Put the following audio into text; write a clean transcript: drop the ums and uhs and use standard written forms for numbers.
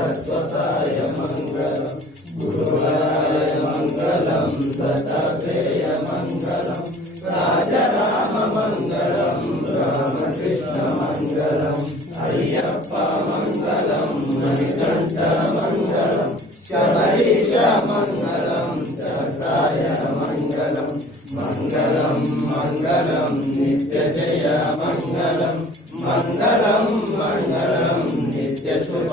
शाश्वताय मङ्गलम् गुरुराय मङ्गलम् दत्तात्रेय मङ्गलम् राजराम मङ्गलम् रामकृष्ण मङ्गलम् अय्यप्प मङ्गलम् मणिकण्ठ मङ्गलम् शबरीश मङ्गलम् सहस्राय मङ्गलम् मङ्गलम् मङ्गलम् नित्यजय मङ्गलम् मङ्गलम् मङ्गलम् नित्यशुभ